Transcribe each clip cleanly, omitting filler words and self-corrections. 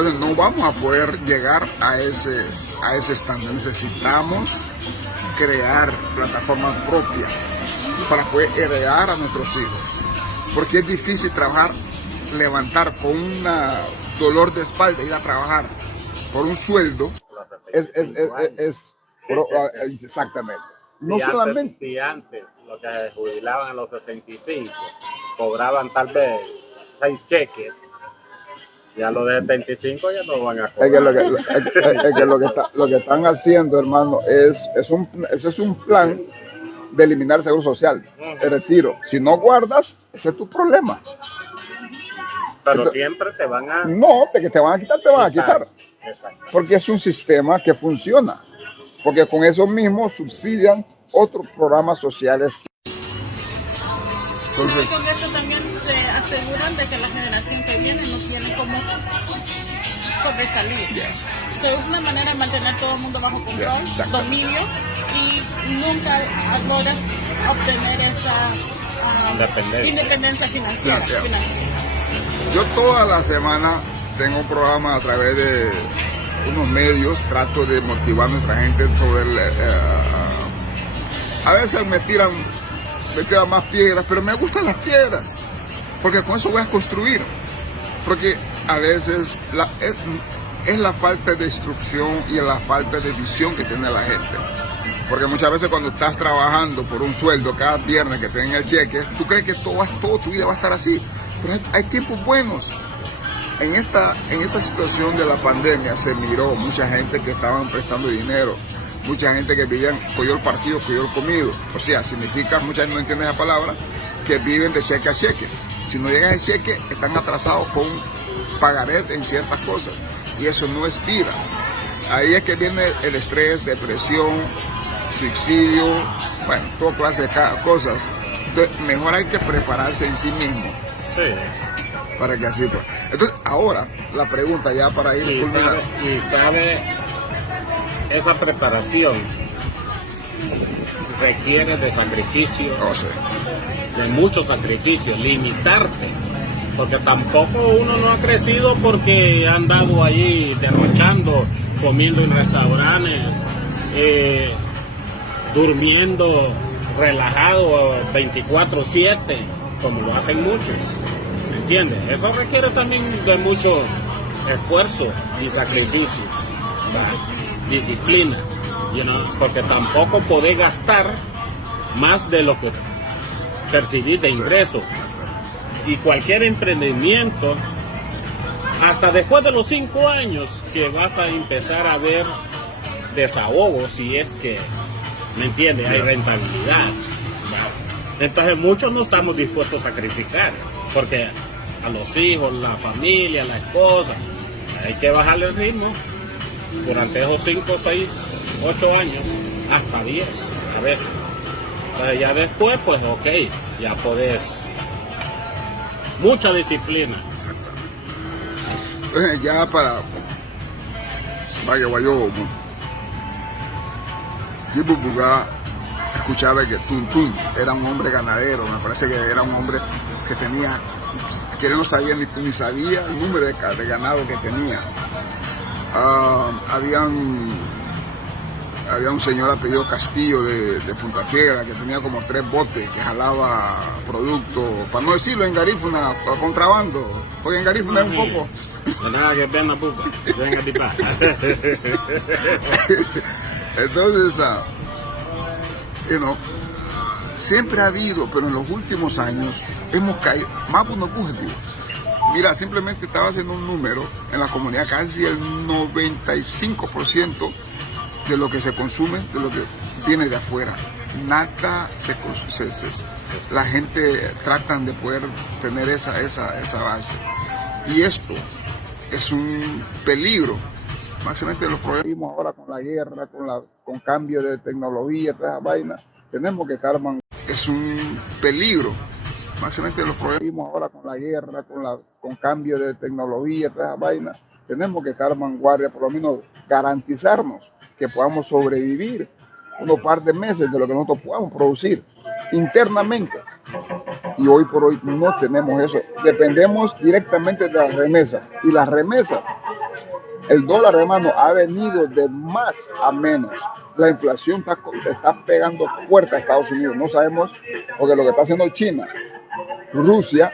Entonces no vamos a poder llegar a ese estándar. Necesitamos crear plataformas propias para poder heredar a nuestros hijos. Porque es difícil trabajar, levantar con un dolor de espalda, ir a trabajar por un sueldo. Exactamente. No solamente. Si antes lo que jubilaban a los 65 cobraban tal vez 6 cheques, ya los de 75 ya no van a cobrar. Es que lo que están haciendo, hermano, ese es un plan de eliminar el seguro social, el retiro. Si no guardas, ese es tu problema. Pero entonces, siempre te van a... No, de que te van a quitar, te van a quitar. Exacto. Porque es un sistema que funciona. Porque con eso mismo subsidian otros programas sociales. Entonces, con eso también se aseguran de que la generación que viene no tiene cómo sobresalir. Es una manera de mantener todo el mundo bajo control, dominio, y nunca logras obtener esa independencia financiera. Yo toda la semana tengo un programa a través de unos medios, trato de motivar a nuestra gente sobre a veces me tiran más piedras, pero me gustan las piedras, porque con eso voy a construir, porque a veces es la falta de instrucción y la falta de visión que tiene la gente, porque muchas veces cuando estás trabajando por un sueldo cada viernes que te den el cheque, tú crees que toda tu vida va a estar así, pero hay tiempos buenos. En esta situación de la pandemia se miró mucha gente que estaban prestando dinero, mucha gente que vivían cogió el partido, cogió el comido. O sea, significa, mucha gente no entiende esa palabra, que viven de cheque a cheque. Si no llega el cheque, están atrasados con pagaré en ciertas cosas. Y eso no es vida. Ahí es que viene el estrés, depresión, suicidio, bueno, toda clase de cosas. Entonces, mejor hay que prepararse en sí mismo. Sí. Para que así pues. Entonces, ahora, la pregunta ya para ir culminando. Y sabe, esa preparación requiere de sacrificio, de muchos sacrificios, limitarte, porque tampoco uno no ha crecido porque ha andado ahí derrochando, comiendo en restaurantes, durmiendo relajado 24/7, como lo hacen muchos. ¿Entiendes? Eso requiere también de mucho esfuerzo y sacrificios, disciplina, porque tampoco podés gastar más de lo que percibís de ingreso. Y cualquier emprendimiento, hasta después de los 5 años que vas a empezar a ver desahogo, si es que, ¿me entiendes? Hay rentabilidad. Entonces muchos no estamos dispuestos a sacrificar, porque a los hijos, la familia, la esposa, hay que bajarle el ritmo durante esos 5, 6, 8 años, hasta 10 a veces. Entonces ya después, pues ok, ya podés. Mucha disciplina. Ya para Guayo, Yibu Bugá, escuchaba que Tuntún era un hombre ganadero, me parece que era un hombre que tenía, que él no sabía ni sabía el número de ganado que tenía. Había un señor apellido Castillo de Punta Piedra que tenía como 3 botes que jalaba productos, para no decirlo en garífuna, contrabando, porque en garífuna es un poco. Entonces, siempre ha habido, pero en los últimos años hemos caído, más por objetivo. Mira, simplemente estaba haciendo un número en la comunidad, casi el 95% de lo que se consume, de lo que viene de afuera. Nada la gente tratan de poder tener esa base. Y esto es un peligro, máximamente los problemas ahora con la guerra, con cambio de tecnología, toda esa vaina. Tenemos que estar es un peligro, máximamente los problemas ahora con la guerra, con cambio de tecnología, toda esa vaina. Tenemos que estar vanguardia, por lo menos garantizarnos que podamos sobrevivir unos par de meses de lo que nosotros podamos producir internamente. Y hoy por hoy no tenemos eso. Dependemos directamente de las remesas. Y las remesas El dólar, hermano, ha venido de más a menos. La inflación está pegando fuerte a Estados Unidos. No sabemos, porque lo que está haciendo China, Rusia,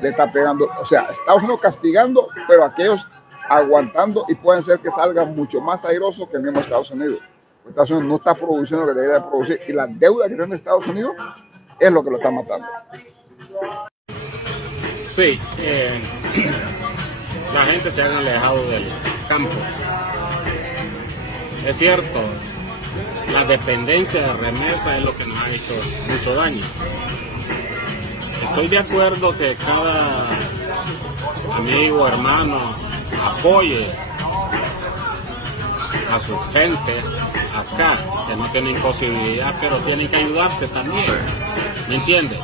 le está pegando. O sea, Estados Unidos castigando, pero aquellos aguantando, y pueden ser que salgan mucho más airosos que el mismo Estados Unidos. Estados Unidos no está produciendo lo que debería de producir, y la deuda que tiene Estados Unidos es lo que lo está matando. Sí, la gente se ha alejado del campo. Es cierto, la dependencia de remesa es lo que nos ha hecho mucho daño. Estoy de acuerdo que cada amigo, hermano, apoye a su gente acá, que no tienen posibilidad, pero tienen que ayudarse también. ¿Me entiendes?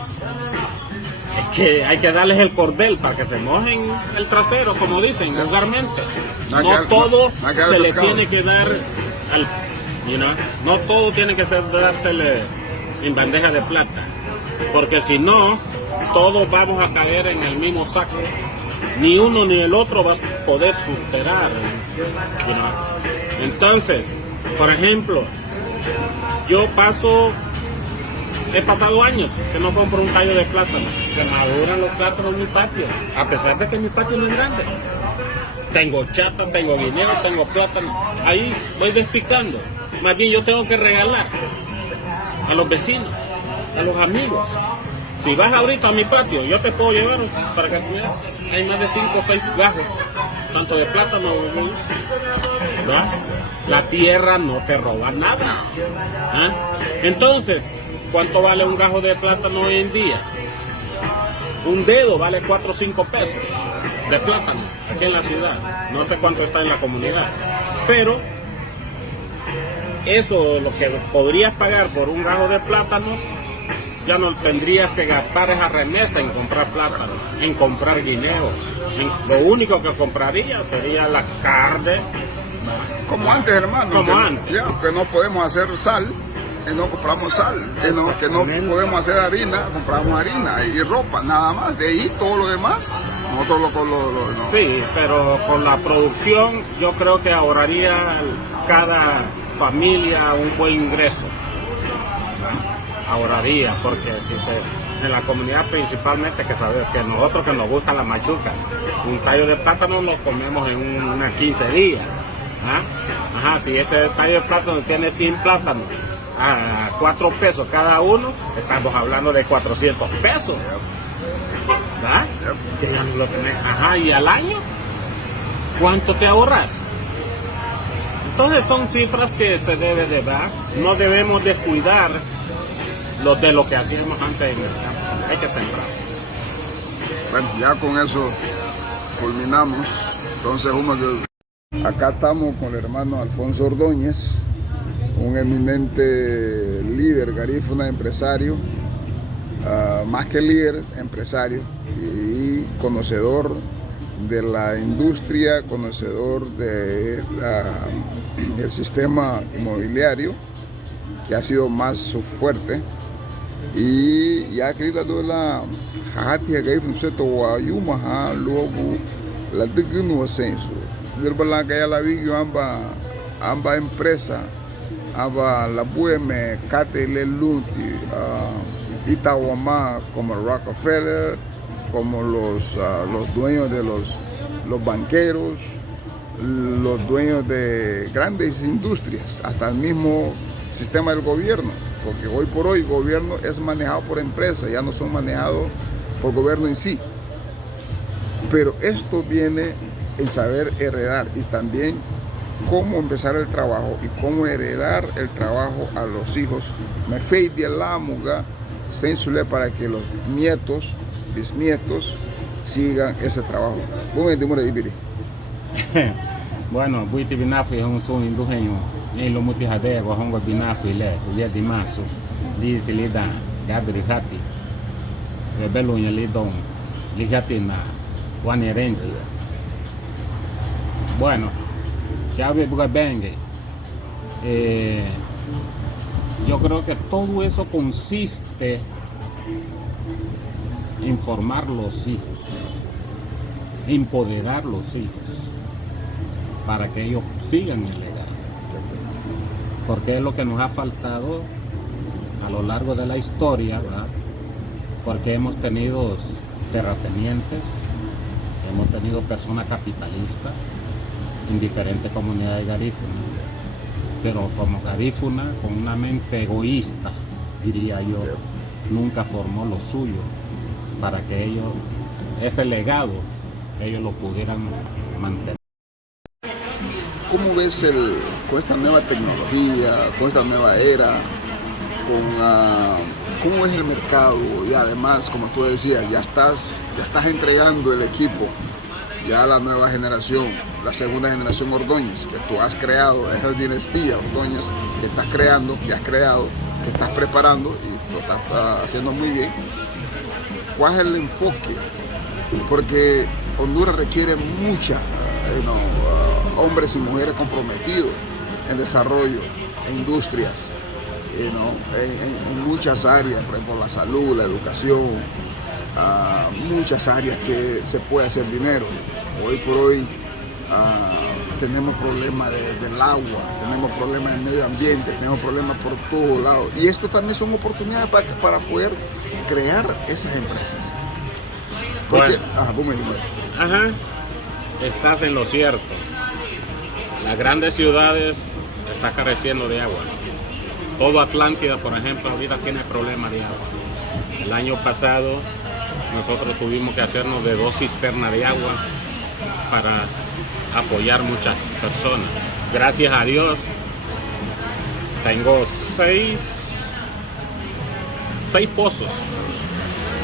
Es que hay que darles el cordel para que se mojen el trasero, como dicen vulgarmente. No todo se le tiene que dar al, no todo tiene que ser dársele en bandeja de plata, porque si no, todos vamos a caer en el mismo saco. Ni uno ni el otro va a poder superar. Entonces, por ejemplo, he pasado años que no compro un tallo de plátano. Se maduran los plátanos en mi patio, a pesar de que mi patio no es grande. Tengo chata, tengo guineo, tengo plátano. Ahí voy despicando. Más bien yo tengo que regalar a los vecinos, a los amigos. Si vas ahorita a mi patio, yo te puedo llevar para que veas. Hay más de 5 o 6 gajos, tanto de plátano, ¿verdad? La tierra no te roba nada. ¿Ah? Entonces, ¿cuánto vale un gajo de plátano hoy en día? Un dedo vale 4 o 5 pesos de plátano aquí en la ciudad. No sé cuánto está en la comunidad, pero eso, lo que podrías pagar por un gajo de plátano, ya no tendrías que gastar esa remesa en comprar plátano, en comprar guineo. Lo único que compraría sería la carne. Como antes, hermano. Como antes. Ya, que no podemos hacer sal, y no compramos sal. Que no podemos hacer harina, compramos harina y ropa, nada más. De ahí todo lo demás, nosotros no. Sí, pero con la producción yo creo que ahorraría cada familia un buen ingreso. Ahorraría, porque en la comunidad principalmente, que sabemos que nosotros que nos gusta la machuca, un tallo de plátano lo comemos en unas 15 días. ¿Ah? Ajá, si ese tallo de plátano tiene 100 plátanos a 4 pesos cada uno, estamos hablando de 400 pesos. ¿Verdad? Que ya no lo tenés. Ajá, y al año, ¿cuánto te ahorras? Entonces son cifras que se debe de dar. No debemos descuidar de lo que hacíamos antes en el campo. Hay que sembrar. Bueno, ya con eso culminamos. Entonces, acá estamos con el hermano Alfonso Ordóñez, un eminente líder garífuna, empresario, más que líder, empresario y conocedor de la industria, conocedor del sistema inmobiliario, que ha sido más su fuerte. Y ya que la hatia gaifun seto wa yuma ha luego la digno ascenso del balanca ya la vi amba empresa aba la bueme cate le luti Itawama, como Rockefeller, como los dueños de los banqueros, los dueños de grandes industrias, hasta el mismo sistema del gobierno, porque hoy por hoy el gobierno es manejado por empresas, ya no son manejados por gobierno en sí. Pero esto viene en saber heredar y también cómo empezar el trabajo y cómo heredar el trabajo a los hijos. Me fei de la muga censule para que los nietos, bisnietos, sigan ese trabajo. Bueno, Buiti Binafi es un son indujeño. En lo multijade, Guajongo Binafi, el día de marzo, dice Lida, Gabriel Hati, Rebelón Lidón, Ligatina, Juan Herencia. Bueno, ya ve Bugabengue. Yo creo que todo eso consiste en formar los hijos, empoderar los hijos. para que ellos sigan el legado. Porque es lo que nos ha faltado a lo largo de la historia, ¿verdad? Porque hemos tenido terratenientes, hemos tenido personas capitalistas en diferentes comunidades garífunas, pero como garífuna, con una mente egoísta, diría yo, nunca formó lo suyo para que ellos, ese legado, ellos lo pudieran mantener. ¿Cómo ves con esta nueva tecnología, con esta nueva era, cómo ves el mercado? Y además, como tú decías, ya estás entregando el equipo ya a la nueva generación, la segunda generación Ordóñez, que tú has creado, esa dinastía Ordóñez que estás creando, que has creado, que estás preparando y lo estás haciendo muy bien. ¿Cuál es el enfoque? Porque Honduras requiere mucha hombres y mujeres comprometidos en desarrollo, en industrias, en muchas áreas, por ejemplo la salud, la educación, muchas áreas que se puede hacer dinero. Hoy por hoy tenemos problemas del agua, tenemos problemas del medio ambiente, tenemos problemas por todos lados. Y esto también son oportunidades para poder crear esas empresas. Porque, estás en lo cierto. Las grandes ciudades están careciendo de agua. Todo Atlántida, por ejemplo, ahorita tiene problemas de agua. El año pasado nosotros tuvimos que hacernos de 2 cisternas de agua para apoyar muchas personas. Gracias a Dios tengo 6 pozos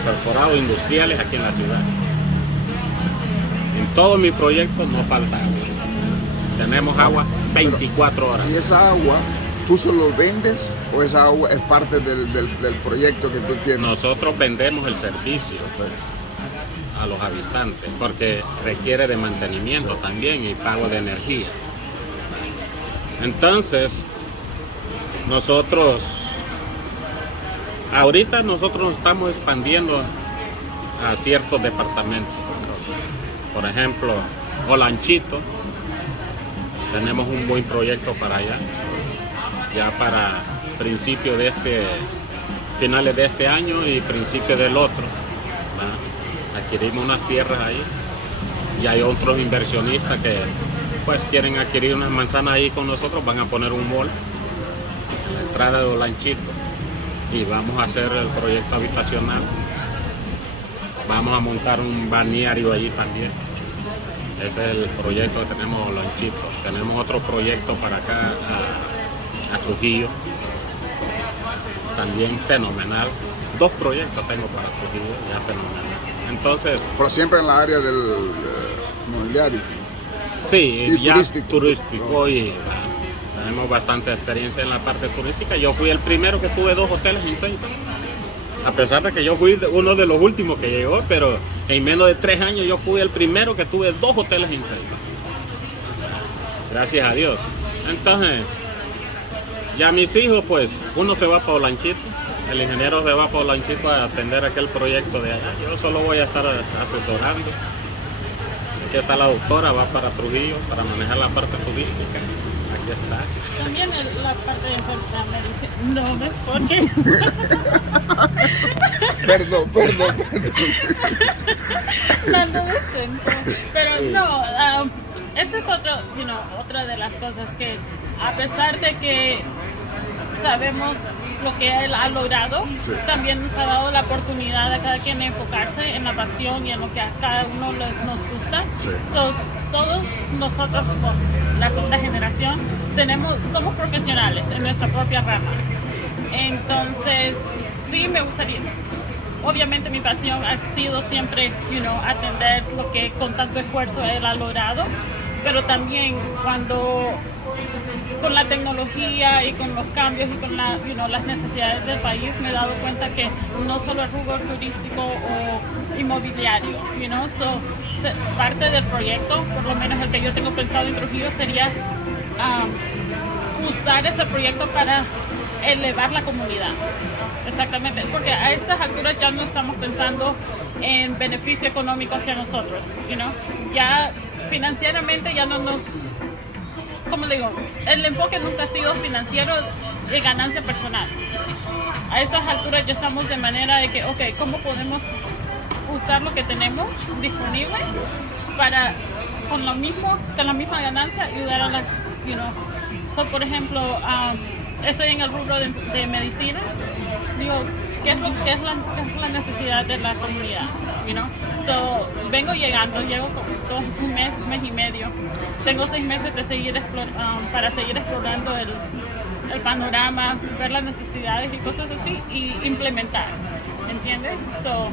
perforados industriales aquí en la ciudad. En todos mis proyectos no falta agua. Tenemos agua 24 horas. ¿Y esa agua tú solo vendes o esa agua es parte del proyecto que tú tienes? Nosotros vendemos el servicio a los habitantes porque requiere de mantenimiento también y pago de energía. Entonces, ahorita nosotros nos estamos expandiendo a ciertos departamentos. Por ejemplo, Olanchito, tenemos un buen proyecto para allá. Ya para principios finales de este año y principios del otro, ¿verdad? Adquirimos unas tierras ahí y hay otros inversionistas que pues quieren adquirir unas manzanas ahí con nosotros, van a poner un mall en la entrada de Olanchito y vamos a hacer el proyecto habitacional. Vamos a montar un balneario allí también. Ese es el proyecto que tenemos en Olanchito. Tenemos otro proyecto para acá a Trujillo, también fenomenal. 2 proyectos tengo para Trujillo, ya fenomenal. Entonces, pero siempre en la área del mobiliario. Sí, y ya turístico. Y tenemos bastante experiencia en la parte turística. Yo fui el primero que tuve 2 hoteles en Ceiba. A pesar de que yo fui uno de los últimos que llegó, pero en menos de 3 años yo fui el primero que tuve 2 hoteles en Ceiba. Gracias a Dios. Entonces, ya mis hijos, pues, uno se va para Olanchito, el ingeniero se va para Olanchito a atender aquel proyecto de allá. Yo solo voy a estar asesorando. Aquí está la doctora, va para Trujillo para manejar la parte turística. Aquí está. También la parte de enfermedad me dice, no, Perdón. No decente. Pero no, esa es otra de las cosas que, a pesar de que sabemos lo que él ha logrado, sí, también nos ha dado la oportunidad a cada quien de enfocarse en la pasión y en lo que a cada uno nos gusta. Sí. Todos nosotros, la segunda generación, somos profesionales en nuestra propia rama. Entonces, sí me gustaría. Obviamente mi pasión ha sido siempre, atender lo que con tanto esfuerzo él ha logrado, pero también con la tecnología y con los cambios y con las necesidades del país, me he dado cuenta que no solo el rubro turístico o inmobiliario, parte del proyecto, por lo menos el que yo tengo pensado en Trujillo, sería usar ese proyecto para elevar la comunidad. Exactamente, porque a estas alturas ya no estamos pensando en beneficio económico hacia nosotros, ya financieramente ya no nos como le digo, el enfoque nunca ha sido financiero de ganancia personal. A esas alturas ya estamos de manera de que, ok, ¿cómo podemos usar lo que tenemos disponible para con la misma ganancia ayudar a la, So, por ejemplo, estoy en el rubro de medicina, digo, ¿qué es la necesidad de la comunidad? So, llego con un mes y medio. Tengo 6 meses de para seguir explorando el panorama, ver las necesidades y cosas así y implementar, ¿entiendes? So,